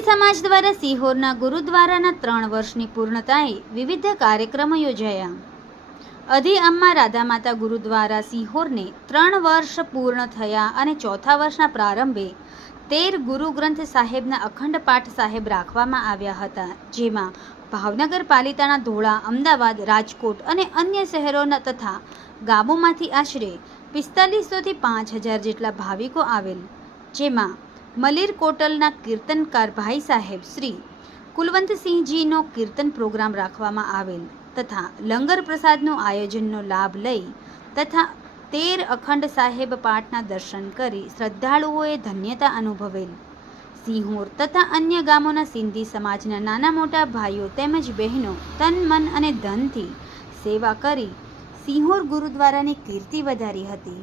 સમાજ દ્વારા સિહોરના ગુરુદ્વારાના ત્રણ વર્ષની પૂર્ણતાએ વિવિધ કાર્યક્રમો યોજાયા. અધી અમ્મા રાધા માતા ગુરુદ્વારા સિહોરને ત્રણ વર્ષ પૂર્ણ થયા અને ચોથા વર્ષના પ્રારંભે તેર ગુરુ ગ્રંથ સાહેબના અખંડ પાઠ સાહેબ રાખવામાં આવ્યા હતા, જેમાં ભાવનગર પાલિતાણા ધોળા, અમદાવાદ, રાજકોટ અને અન્ય શહેરોના તથા ગામોમાંથી આશરે પિસ્તાલીસોથી પાંચ હજાર જેટલા ભાવિકો આવેલ, જેમાં મલીર કોટલના કીર્તનકાર ભાઈ સાહેબ શ્રી કુલવંતસિંહજીનો કીર્તન પ્રોગ્રામ રાખવામાં આવેલ તથા લંગર પ્રસાદનું આયોજનનો લાભ લઈ તથા તેર અખંડ સાહેબ પાઠના દર્શન કરી શ્રદ્ધાળુઓએ ધન્યતા અનુભવેલ. સિંહોર તથા અન્ય ગામોના સિંધી સમાજના નાના મોટા ભાઈઓ તેમજ બહેનો તન, મન અને ધનથી સેવા કરી સિંહોર ગુરુદ્વારાની કીર્તિ વધારી હતી.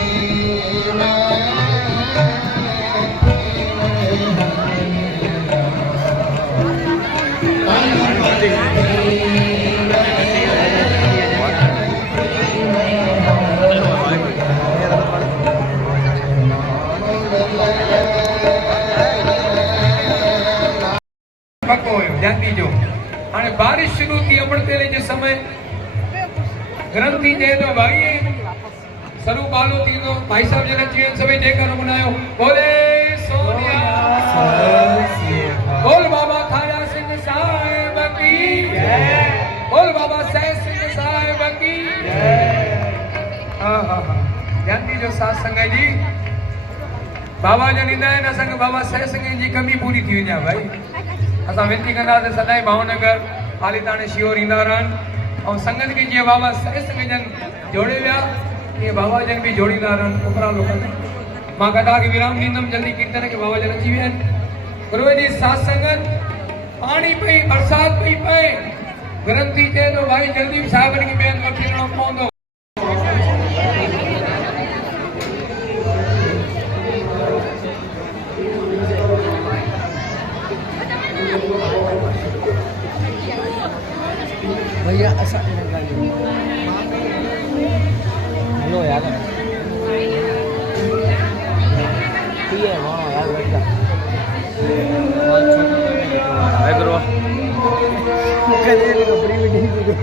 પાકો હોય ધ્યાન દીજો અને બારિશ શરૂ થી અમળતેલે જે સમય ગરમ થઈ તો ભાઈ શરૂ બાલુ થી ભાઈ સાહેબ જેને જીવન સમય જયકારો બનાવ્યો બોલે સોનિયા. બોલ બાબા ખારા સિંહ સાહેબ કી બોલ બાબા સાહેબ સિંહ સાહેબ કી હા ધ્યાન દીજો સાથ સંગાઈજી. બાબા જન હૃદયના સંગ બાબા સાહેબ કમી પૂરી થઈ જાય ભાઈ. असां वेनती कंदासीं सदाईं भावनगर पालिताणे शिहोर ईंदा रहनि ऐं संगत खे जीअं बाबा सह सिंह जन जोड़े विया तीअं बाबा जन बि जोड़ींदा रहनि उपरा लोकनि मां कथा खे विराम ॾींदुमि जल्दी कीर्तन खे बाबा जन अची विया आहिनि गुरूअ जी सात संगत पाणी पई बरसाति पई पए ग्रंथी चए थो भाई जल्दी साहिबनि खे ॿियनि वठी वञिणो पवंदो கதையை எனக்கு அப்படி விட்டு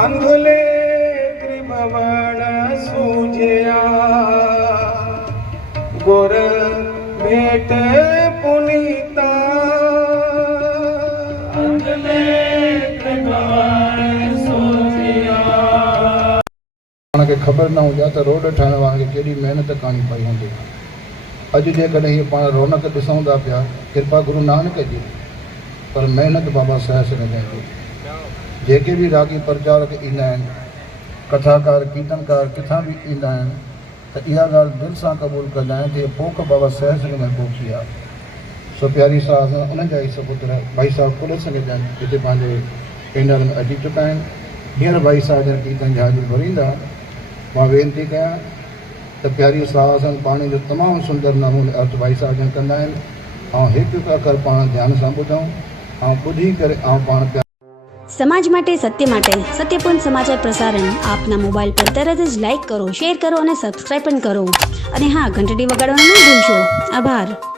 अंधले त्रिभवन सूझया। गोर भेट पुनीता। पाण खे ख़बर न हुजे त रोड ठाहिण वारनि खे केॾी महिनत करणी पई हूंदी। अॼु जेकॾहिं पाण रौनक ॾिसूं था पिया, कृपा गुरू नानक जी। पर महिनत बाबा साहिब सिंह जी जेके बि रागी प्रचारक ईंदा आहिनि, कथाकार, कीर्तनकार, किथां बि ईंदा आहिनि, त इहा ॻाल्हि दिलि सां क़बूल कंदा आहिनि त पोख बाबा साहिब सिंह में पोखी आहे। सो प्यारी साहब उन्हनि जा ई सपुत्र, भाई साहब जन हिते पंहिंजे पेंडल में अची चुका आहिनि हींअर भाई साहब जन कीर्तन जा हाज़िर भरींदा मां वेनिती कयां त प्यारी साहब असां पाणी जो तमामु सुंदर नमूने अर्थ भाई साहब जन कंदा आहिनि ऐं हिकु हिकु अखर पाण ध्यान सां ॿुधूं ऐं ॿुधी करे ऐं पाण प्या સમાજ માટે સત્ય માટે સત્યપૂર્ણ સમાચાર પ્રસારણ આપના મોબાઈલ પર તરત જ લાઈક કરો શેર કરો અને સબસ્ક્રાઈબ પણ કરો અને હા ઘંટડી વગાડવાનું ન ભૂલશો આભાર